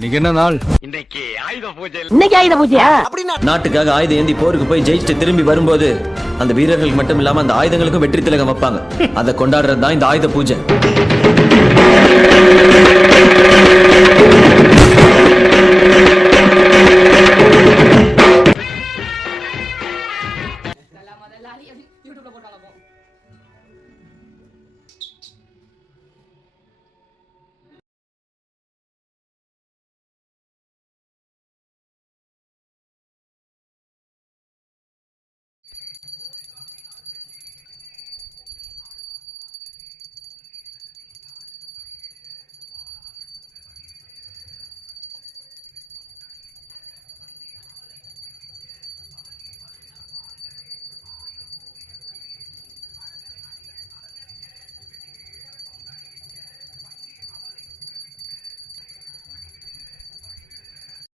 இன்னைக்கு என்ன நாள்? இன்னைக்கு ஆயுத பூஜையா? நாட்டுக்காக ஆயுதம் ஏந்தி போருக்கு போய் ஜெயிச்சுட்டு திரும்பி வரும்போது அந்த வீரர்களுக்கு மட்டும் இல்லாம அந்த ஆயுதங்களுக்கும் வெற்றி திலகம் வைப்பாங்க. அதை கொண்டாடுறது தான் இந்த ஆயுத பூஜை.